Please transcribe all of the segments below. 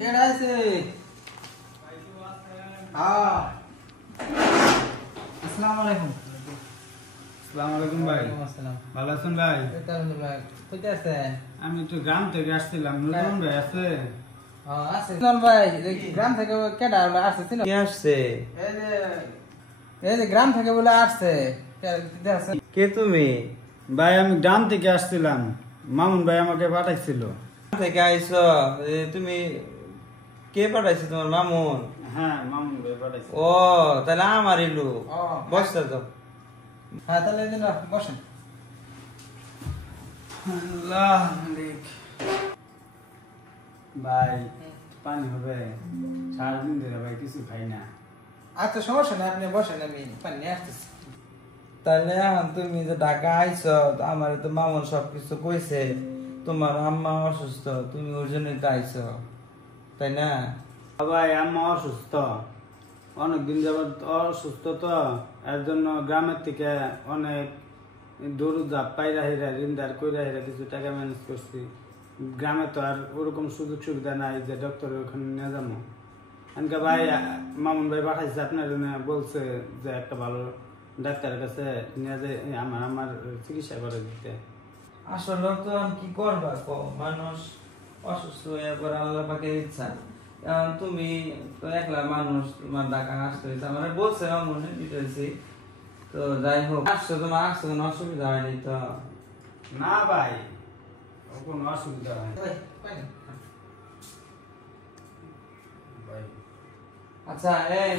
কেডা আছে? হ্যাঁ। আসসালামু আলাইকুম। আসসালামু আলাইকুম ভাই। আসসালাম। ভালো আছেন ভাই? এটা ভাই কইতে আছে? আমি একটু গ্রাম থেকে আসছিলাম। নতুন ভাই আছে? হ্যাঁ আছে। নল ভাই গ্রাম থেকে কেডা আসছে? চিনো? কে আসছে? এই যে গ্রাম থেকে বলে আসছে। কে তুমি? ভাই আমি গ্রাম থেকে আসছিলাম। মামুন ভাই আমাকে পাঠাইছিল। থেকে আইছো? তুমি কে পাঠাইছে? তোমার মামুন? হ্যাঁ মামুন ভাই পাঠাইছিল। ও তাহলে আমার ইলু বসতে তো। হ্যাঁ তাহলে দিন বসেন। আল্লাহ মালিক। ভাই পানি হবে? সারাদিন ধরে ভাই কিছু খাই না। আচ্ছা সমস্যা নেই, আপনি বসেন, আমি পানি নিয়ে আসতেছি। তাহলে এখন তুমি যে ঢাকা আইছো, আমার তো মামুন সবকিছু কইছে। তোমার আম্মা অসুস্থ, তুমি ওর জন্যই তো আইছো, তাই না? ভাই আম্মা অসুস্থ, অনেকদিন যাবত অসুস্থ, তো এর জন্য গ্রামের থেকে অনেক দৌড় পাইরা হিরা রিন্দার কইরা হিরা কিছু টাকা ম্যানেজ করছি। গ্রামে তো আর ওরকম সুযোগ সুবিধা নাই যে ডক্টরের ওখানে নিয়ে যাবো। এনকা ভাই মামুন ভাই পাঠাইছে আপনার বলছে যে একটা ভালো ডাক্তারের কাছে নিয়ে যায় আমার চিকিৎসা করে দিতে। আসলে তো কি করবা কো, মানুষ অসুস্থ হয়ে পরে আল্লাহ পাকের ইচ্ছা। এখন তুমি তো একলা মানুষ, তোমার ঢাকা আসতে হয়েছে, আমার বলছে মনে দিতেছি। তো যাই হোক, আসছো, তোমার আসছো কোনো অসুবিধা হয়নি তো? না ভাই কোনো অসুবিধা হয় না। আচ্ছা এই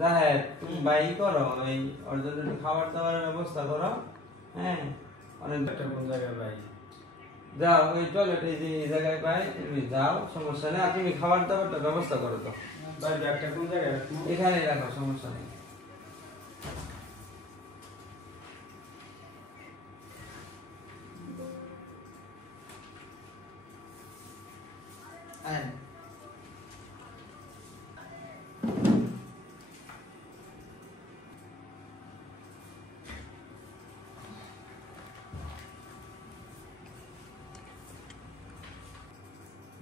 জাহেদ, তুমি ভাই করো, এই ওর জন্য একটু খাবার দাবারের ব্যবস্থা করো। হ্যাঁ অনেক কোন জায়গায় ভাই? যাও ওই টয়লেটে যে জায়গায় পাই তুমি যাও, সমস্যা নেই। আর তুমি খাবার দাবারটা ব্যবস্থা করো তো। ভাই ব্যাগটা কোন জায়গায় রাখবো? এখানেই রাখো, সমস্যা নেই।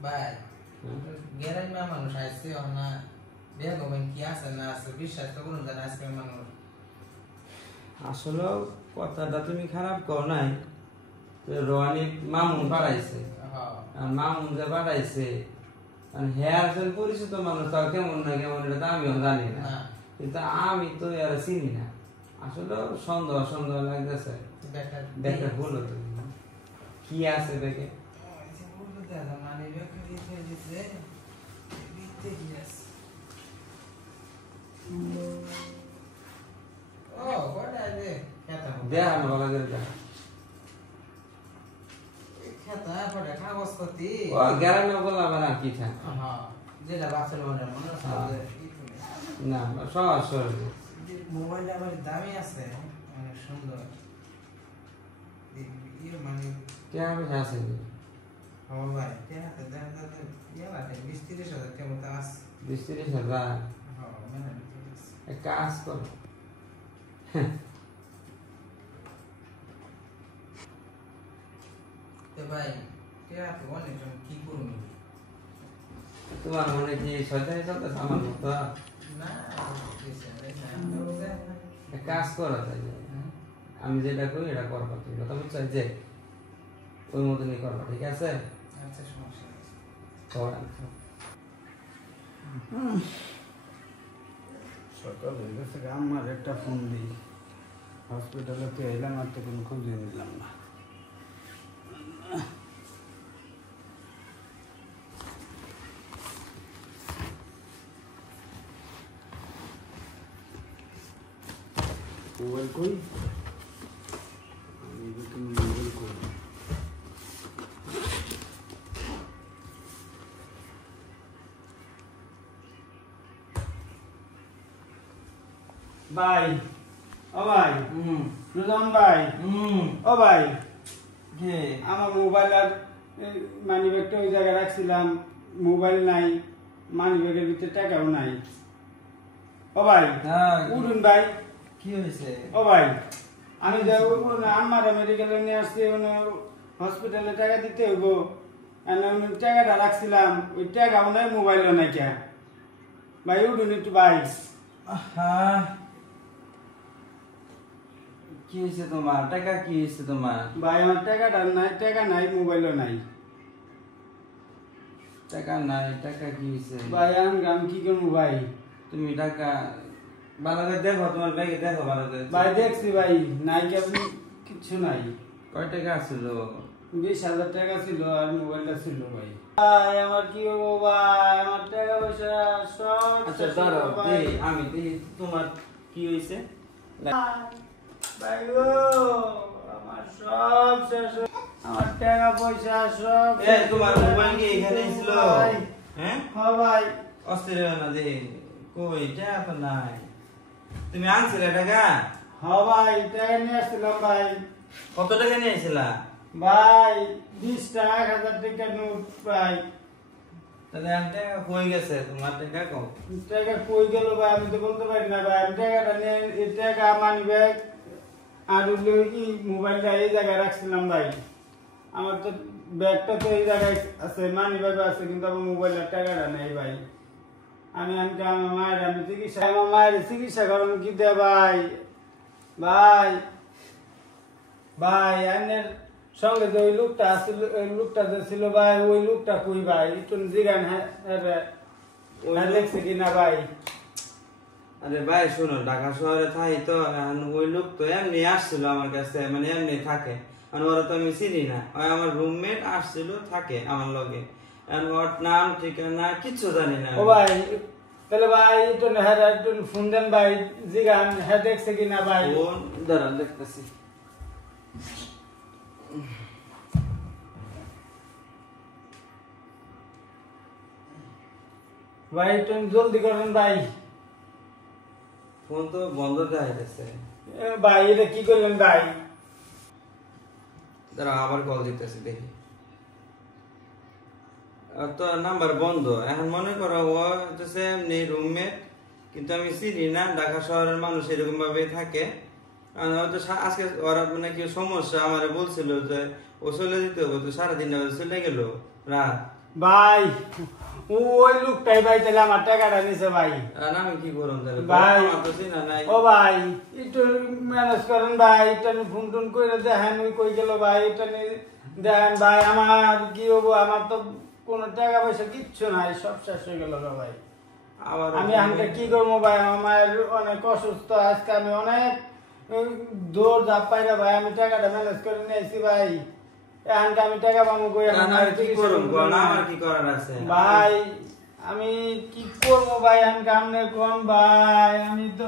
ভাই গ্রামে মানুষ আসছে না, বেগমেন কি আছে না আছে বিশ্বাস তো করুন জানা আজকে মানুষ। আসলে কথাটা তুমি খারাপ কও নাই, রোহানি মামুন পাঠাইছে। আর মামুন যে পাঠাইছে হ্যাঁ আসলে পরিচিত মানুষ, তার কেমন না কেমন এটা তো আমিও জানি না, কিন্তু আমি তো আর চিনি না। আসলে সন্দেহ সন্দেহ লাগতেছে। ব্যাগটা হলো তুমি কি আছে ব্যাগে? দেখানো ভালো করে দেখা। কাগজপতি গ্যারামে বললাম না কি থাক যেটা বাসের মনে মনে না সহজ সহজ। মোবাইলটা আবার দামি আছে, অনেক সুন্দর মানে কেমন আছে? আমার ভাই দেখা 20-30 হাজার কেমন আছে। 20-30 হাজার? এক কাজ করো, ভাই অনেকজন কি করুন, তোমার মনে কি শয়তানি চলতেছে আমার মতো? না এক কাজ করো, তাইলে আমি যেটা করি এটা করবা, তুমি কথা বুঝছো? যে ওই মতনই করবা, ঠিক আছে? আচ্ছা সমস্যা সকাল হয়ে গেছে, আমার একটা ফোন দিই। হসপিটালে তো এলাম, আর তো কোনো খোঁজই নিলাম না। মোবাইল কই? মোবাইল কই? ভাই ও ভাই, রুজন ভাই, ও ভাই, আমার মোবাইল আর মানি ব্যাগটা ওই জায়গায় রাখছিলাম, মোবাইল নাই, মানি ব্যাগের ভিতরে টাকাও নাই। ও ভাই উঠুন ভাই। কি হয়েছে? ও ভাই আমি যে আমার মেডিকেলে নিয়ে আসছি, হসপিটালে টাকা দিতে হইব, আমি টাকাটা রাখছিলাম ওই টাকা মনে হয় মোবাইলও নাই কে ভাই উঠুন একটু ভাই হ্যাঁ কি হয়েছে তোমার টাকা কি হয়েছে তোমার ভাই আমার টাকাটা নাই টাকা নাই মোবাইলও নাই টাকা নাই টাকা কি হয়েছে ভাই আমি কি করবো ভাই তুমি টাকা ভালো করে দেখো তোমার ব্যাগে দেখো ভালো করে ভাই দেখছি ভাই নাই কি আপনি কিছু নাই কয় টাকা আসছিল 20,000 টাকা ছিল আর মোবাইলটা ছিল ভাই ভাই আমার কি হবো ভাই আমার টাকা পয়সা সব আচ্ছা শেষ দাঁড়াও হলো ভাই। আমি তোমার কি হয়েছে ভাই গো আমার সব শেষ হলো। আমার টাকা পয়সা সব এই তোমার মোবাইল কি এখানে ছিল ভাই। হ্যাঁ হ্যাঁ ভাই অস্থির হও না দে কই টাকা তো নাই তুমি আনছিলে টাকা হ্যাঁ ভাই টাকা নিয়ে আসছিলাম ভাই কত টাকা নিয়েছিলা ভাই 20 টাকা 1000 টাকা নোট ভাই তাহলে আমি টাকা কই গেছে তোমার টাকা কম টাকা কই গেল ভাই আমি তো বলতে পারি না ভাই আমি টাকাটা নিয়ে এই টাকা মানি ব্যাগ আর হলো কি মোবাইলটা এই জায়গায় রাখছিলাম ভাই আমার তো ব্যাগটা তো এই জায়গায় আছে মানি ব্যাগও আছে কিন্তু আমার মোবাইলের টাকাটা নেই ভাই আমি আমার মায়ের চিকিৎসা করানো কি দে ভাই ভাই ভাই আইনের সঙ্গে যে ওই লোকটা আসছিল ওই লোকটা যে ছিল ভাই ওই লোকটা কই ভাই একটু জিগান হ্যাঁ দেখছে কিনা ভাই আরে ভাই শোনো ঢাকা শহরে থাই তো এখন ওই লোক তো এমনি আসছিল আমার কাছে মানে এমনি থাকে আর ওরা তো আমি চিনি না ওই আমার রুমমেট আসছিল থাকে আমার লগে এখন ওর নাম ঠিকানা কিচ্ছু জানি না ও ভাই তাহলে ভাই একটু হ্যাঁ একটু ফোন দেন ভাই জিগান হ্যাঁ দেখছে কিনা ভাই ফোন দাঁড়ান দেখতেছি ভাই একটু জলদি করেন ভাই ফোন তো বন্ধ দেখা যাচ্ছে ভাই এটা কি করলেন ভাই দাঁড়া আবার কল দিতেছি দেখি তো নাম্বার বন্ধ এখন মনে করো ও হচ্ছে এমনি রুমমেট কিন্তু আমি চিনি না ঢাকা শহরের মানুষ এরকম ভাবে থাকে আর হয়তো আজকে ওরা মানে কি সমস্যা আমারে বলছিল যে ও চলে যেতে হবে তো সারাদিন চলে গেল রাত ভাই ওই লোকটাই ভাই তাহলে আমার টাকাটা নিছে ভাই আর আমি কি করুন তাহলে ভাই আমার তো চিনা নাই ও ভাই একটু ম্যানেজ করেন ভাই এটা ফোন টোন করে দেখেন ওই কই গেল ভাই এটা দেখেন ভাই আমার কি হবো আমার তো কোনো টাকা পয়সা কিচ্ছু নাই সব শেষ হয়ে গেল ভাই আবার আমি আমাকে কি করবো ভাই আমার মায়ের অনেক অসুস্থ আজকে আমি অনেক দৌড় ধাপ পাই ভাই আমি টাকাটা ম্যানেজ করে নিয়েছি ভাই এখানটা আমি টাকা পাবো কই কি করুন আমার কি করার আছে ভাই আমি কি করবো ভাই আমি কামনে কোন ভাই আমি তো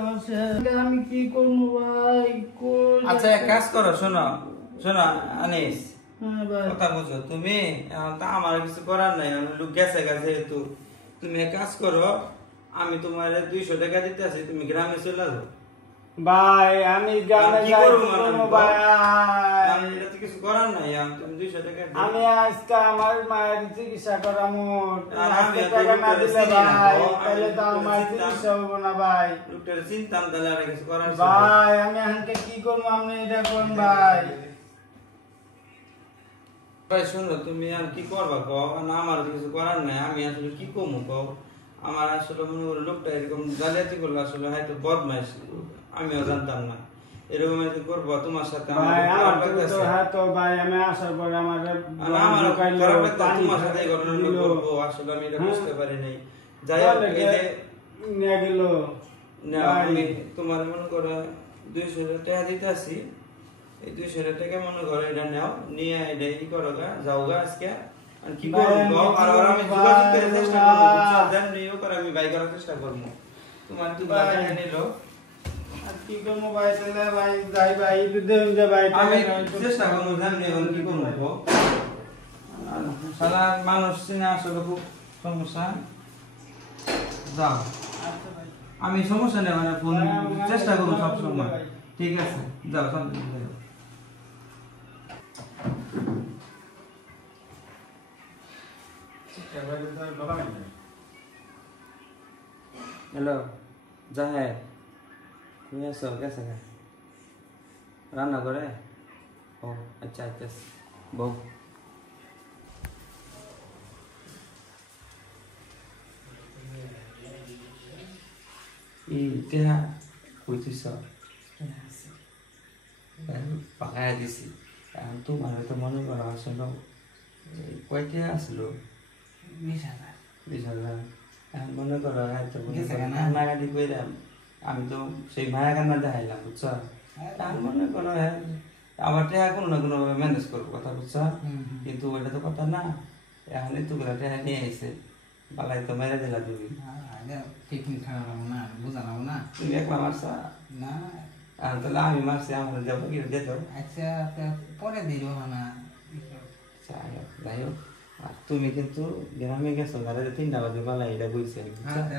আমি কি করবো ভাই আচ্ছা এক কাজ করো শোনো শোনো আনিস হ্যাঁ ভাই কথা বুঝো তুমি এখন তো আমার কিছু করার নাই লোক গেছে গেছে যেহেতু তুমি এক কাজ করো আমি তোমার 200 টাকা দিতেছি তুমি গ্রামে চলে যাও ভাই আমি গ্রামে কি যাই করবো কি করবো মানে ভাই আমি এটা তো কিছু করার নাই তুমি 200 টাকা দিও। আমি আজকে আমার মায়ের চিকিৎসা করামো আর আমি আজকে এত টাকা না লোকের দিলে চিনি না, ভাই আমি তাহলে তো লোকের আমার চিনতাম। চিকিৎসা হবো না ভাই লোকটার চিন্তাম তাহলে আর কিছু করার ছিল না। ভাই আমি এখানকে কি করবো আপনি এটা করুন ভাই ভাই শোনো তুমি আর কি করবা কও না আমার তো কিছু করার নাই আমি আসলে কি কমু কও আমার আসলে মনে করি লোকটা এরকম জালিয়াতি করলো আসলে হয়তো বদমাইশ আমিও জানতাম না এরকম হয়তো করবো তোমার সাথে আমার ভাই খারাপ আমার তো লাগতেছে। হ্যাঁ তো ভাই আমি আসার পরে আমার আর আমার খারাপ লাগতেছে, তোমার সাথে এই ঘটনাটা করবো আসলে আমি এটা বুঝতে পারি নাই যাই হোক এই যে নিয়ে গেল না আমি তোমার মনে করো 200 টাকা দিতে আসি এই 200 টাকা মনে করো এটা নাও নিয়ে এটা ই করো গা যাও গা আজকে আর কি করবো আর আমি যোগাযোগ করে চেষ্টা করবো জান নিও করে আমি বাই করার চেষ্টা করবো তোমার তো বাই নিলো আর কি করবো ভাই তাহলে ভাই যাই ভাই দেন যে ভাই আমি চেষ্টা করবো জান নিও কি করবো সারা মানুষ চিনে আসলে খুব সমস্যা যাও আমি সমস্যা নেই মানে ফোন চেষ্টা করবো সবসময় ঠিক আছে যাও সব হ্যালো জাহেদ তুমি আসো গেছে রান্না করে ও আচ্ছা আচ্ছা বউ এই টেহা কইতিস পাকায় দিছি এখন তোমার তো মনে করো আসলে কয়টা আসলো 20,000 এখন মনে করো হয়তো কান্নাকাটি করে আমি তো সেই মায়া কান্না দেখাইলাম বুঝছো এখন মনে করো আবার টেহা কোনো না কোনো ভাবে ম্যানেজ করবো কথা বুঝছো কিন্তু ওইটা তো কথা না এখন একটু করে টেহা নিয়ে আইসে বালাই তো মেরে দিলা তুমি টেকনিক খারাপ না বুঝালাম না তুমি একলা মারছা না তাহলে আমি মারছি আমার দেবো কি যেত আচ্ছা পরে দিল না যাই হোক আর তুমি কিন্তু গ্রামে গেছো না 3টা বাজে বালাই এটা বলছি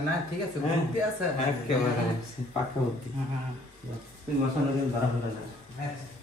না ঠিক আছে বুদ্ধি আছে একেবারে পাকা বুদ্ধি তুমি বসানো ধরা ফেলে আচ্ছা